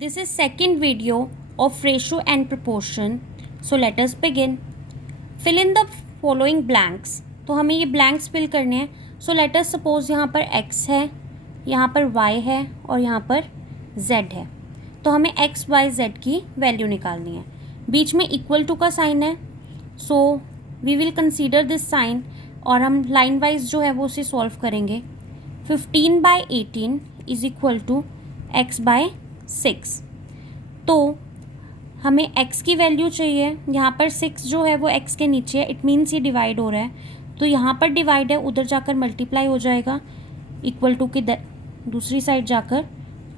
This is second video of ratio and proportion. So let us begin. Fill in the following blanks. तो हमें ये blanks fill करने हैं. So let us suppose यहाँ पर x है, यहाँ पर y है और यहाँ पर z है. तो हमें x, y, z की वैल्यू निकालनी है. बीच में इक्वल टू का साइन है. So we will consider this sign और हम लाइन वाइज जो है वो उसे सॉल्व करेंगे. 15/18 इज इक्वल टू x/6. तो हमें x की वैल्यू चाहिए. यहाँ पर 6 जो है वो x के नीचे है. इट मीन्स ये डिवाइड हो रहा है. तो यहाँ पर डिवाइड है, उधर जाकर मल्टीप्लाई हो जाएगा इक्वल टू की दूसरी साइड जाकर.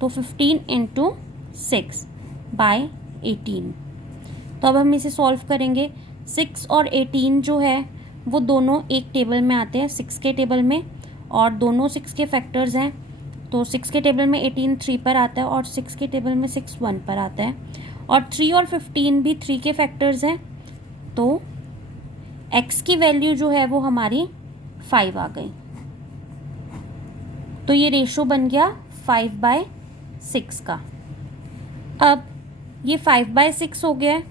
तो 15 × 6/18. तो अब हम इसे सॉल्व करेंगे. 6 और 18 जो है वो दोनों एक टेबल में आते हैं, 6 के टेबल में, और दोनों 6 के फैक्टर्स हैं. तो 6 के टेबल में 18 3 पर आता है और 6 के टेबल में 6 1 पर आता है. और 3 और 15 भी 3 के फैक्टर्स हैं. तो x की वैल्यू जो है वो हमारी 5 आ गई. तो ये रेशो बन गया 5/6 का. अब ये 5/6 हो गया है.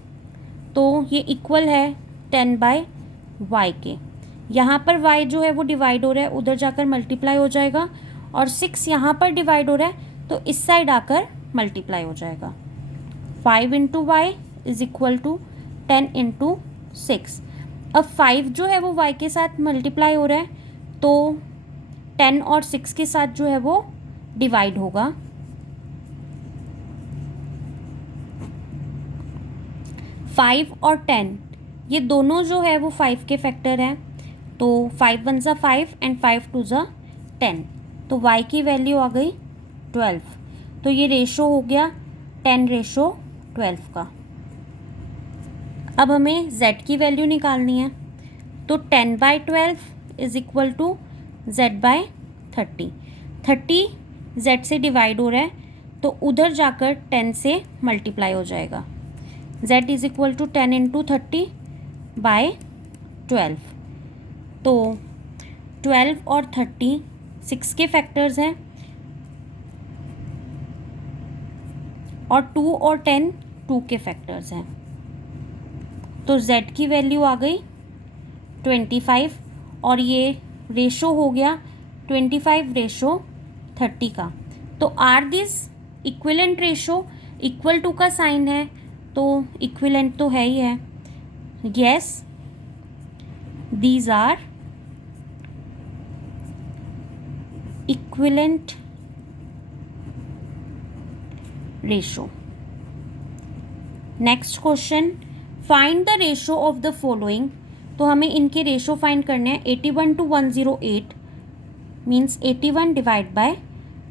तो ये इक्वल है 10/y के. यहाँ पर y जो है वो डिवाइड हो रहा है, उधर जाकर मल्टीप्लाई हो जाएगा. और 6 यहाँ पर डिवाइड हो रहा है तो इस साइड आकर मल्टीप्लाई हो जाएगा. 5 × y इज इक्वल टू 10 × 6. अब 5 जो है वो y के साथ मल्टीप्लाई हो रहा है तो 10 और 6 के साथ जो है वो डिवाइड होगा. फाइव और 10 ये दोनों जो है वो 5 के फैक्टर हैं. तो 5 1 ज़ा 5 एंड 5 2 ज़ा 10. तो y की वैल्यू आ गई 12. तो ये रेशो हो गया 10:12 का. अब हमें z की वैल्यू निकालनी है. तो 10/12 is equal to z/30. 30 z से डिवाइड हो रहा है तो उधर जाकर 10 से मल्टीप्लाई हो जाएगा. z is equal to 10 × 30/12. तो 12 और 30 6 के फैक्टर्स हैं और 2 और 10 2 के फैक्टर्स हैं. तो z की वैल्यू आ गई 25 और ये रेशो हो गया 25:30 का. तो are this equivalent ratio. Equal to का साइन है तो इक्विलेंट तो है ही है. Yes, these are equivalent ratio. Next question, find the ratio of the following. तो हमें इनके रेशो फाइंड करने हैं. 81 to 108 मीन्स 81 डिवाइड बाय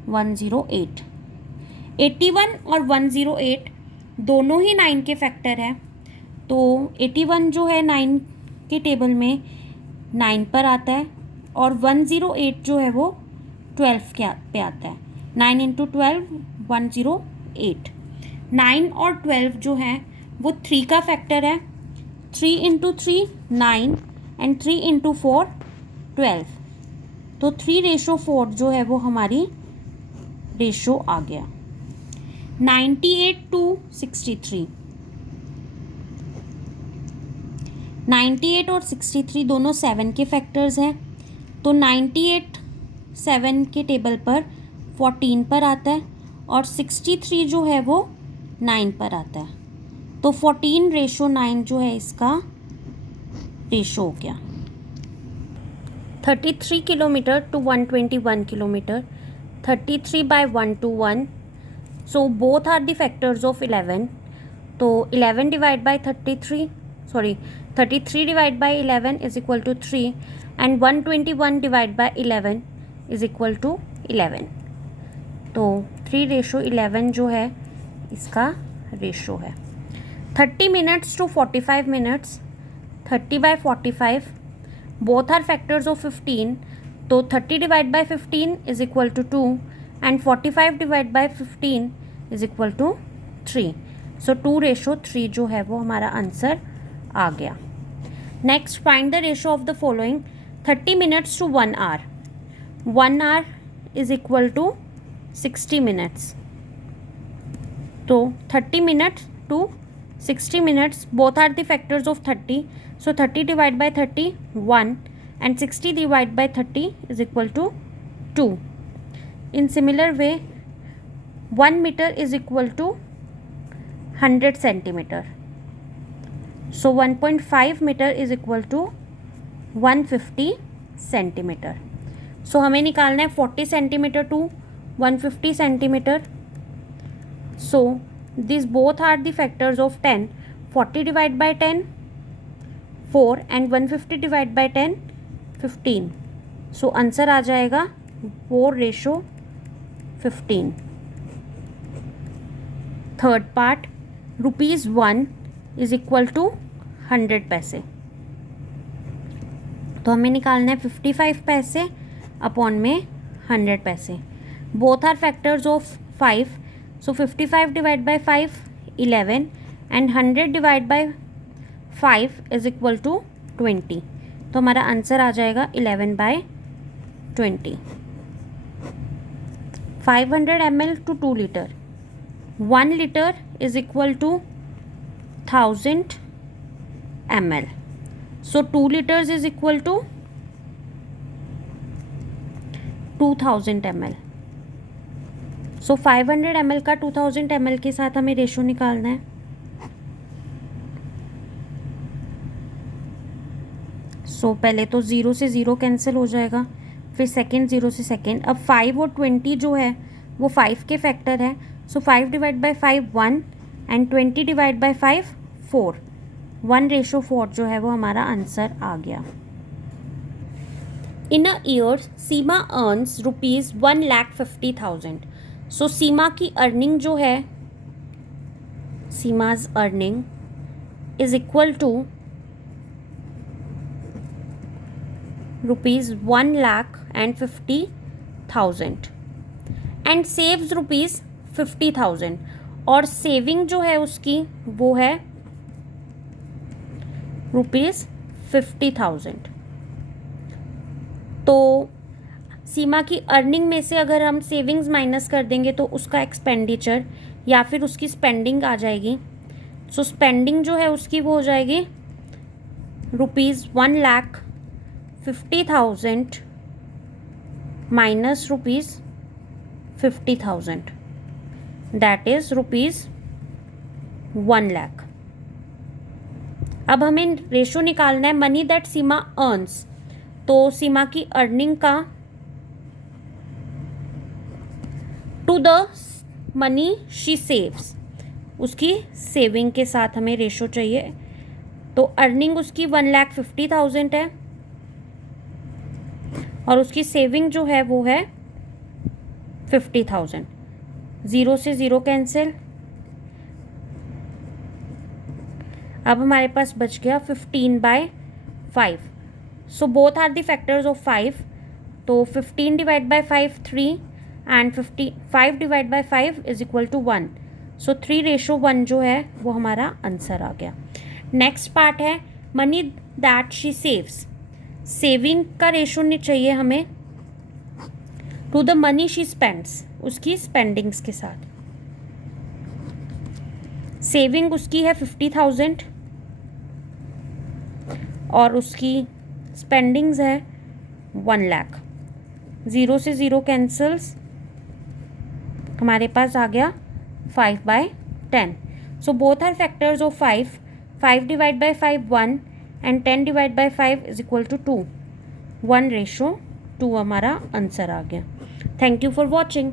108. 81 और 108 दोनों ही 9 के फैक्टर हैं. तो 81 जो है 9 के टेबल में 9 पर आता है और 108 जो है वो 12 के पे आता है. 9 × 12 108. 9 और 12 जो है वो 3 का फैक्टर है. 3 × 3 9 एंड 3 × 4 12. तो 3:4 जो है वो हमारी रेशो आ गया. 98 to 63. 98 और 63 दोनों 7 के फैक्टर्स हैं. तो 98 7 के टेबल पर 14 पर आता है और 63 जो है वो 9 पर आता है. तो 14:9 जो है इसका रेशो हो गया. 33 kilometre to 121 kilometre. 33/121. So both are the factors of 11. तो 11 divide by 33 divide by 11 is equal to 3 and 121 divide by 11 is equal to 11. तो 3:11 जो है इसका रेशो है. 30 minutes to 45 minutes. 30/45 both are factors of 15. तो 30 divide by 15 is equal to 2 and 45 divide by 15 is equal to 3. So 2:3 जो है वो हमारा आंसर आ गया. Next, find the ratio of the following. 30 minutes to 1 hour. 1 hour is equal to 60 minutes. तो 30 minutes to 60 minutes, both are the factors of 30. So 30 divided by 30, 1, and 60 divided by 30 is equal to 2. In similar way, 1 meter is equal to 100 centimeter. So 1.5 meter is equal to 150 centimeter. So हमें निकालना है 40 centimeter to 150 centimeter. So these both are the factors of 10. 40 divided by 10, 4, and 150 divided by 10, 15. So answer आ जाएगा 4:15. Third part, ₹1 is equal to 100 पैसे. तो हमें निकालना है 55 पैसे अपॉन में 100 पैसे. Both are factors of 5. So 55 divide by 5, 11, and 100 divide by 5 is equal to 20. तो हमारा आंसर आ जाएगा 11/20. 500 ml to 2 liter. 1 liter is equal to 1000 ml. So 2 liters is equal to 2000 ml. So 500 ml का 2000 ml के साथ हमें ratio निकालना है. सो पहले तो 0 से 0 कैंसिल हो जाएगा, फिर सेकेंड 0 से सेकेंड. अब 5 और 20 जो है वो 5 के फैक्टर है. सो 5 divide by 5, 1, and 20 divide by 5, 4. 1:4 जो है वो हमारा आंसर आ गया. इन अ ईयर सीमा अर्न्स ₹1,50,000. सो सीमा की अर्निंग जो है, Seema's earning is equal to ₹1,50,000 and saves ₹50,000. और सेविंग जो है उसकी वो है ₹50,000. तो सीमा की अर्निंग में से अगर हम सेविंग्स माइनस कर देंगे तो उसका एक्सपेंडिचर या फिर उसकी स्पेंडिंग आ जाएगी. सो स्पेंडिंग जो है उसकी वो हो जाएगी ₹1,50,000 माइनस ₹50,000, दैट इज ₹1,00,000. अब हमें रेशो निकालना है मनी दैट सीमा अर्न्स. तो सीमा की अर्निंग का to the money she saves, उसकी सेविंग के साथ हमें रेशो चाहिए. तो अर्निंग उसकी 1,50,000 है और उसकी सेविंग जो है वो है 50,000. 0 से 0 कैंसिल. अब हमारे पास बच गया 15/5. So both are the factors of 5. तो 15 divide by 5, 3, and 5 divide by 5 is equal to 1. So 3:1 जो है वो हमारा आंसर आ गया. नेक्स्ट पार्ट है money that she saves. Saving का रेशो नहीं चाहिए हमें to the money she spends, उसकी स्पेंडिंग्स के साथ. सेविंग उसकी है 50,000 और उसकी स्पेंडिंग्स है 1,00,000. 0 से 0 कैंसल्स. हमारे पास आ गया 5/10. So both are factors of 5. 5 divide by 5, 1, and 10 divide by 5 is equal to 2. 1:2 हमारा आंसर आ गया. Thank you for watching.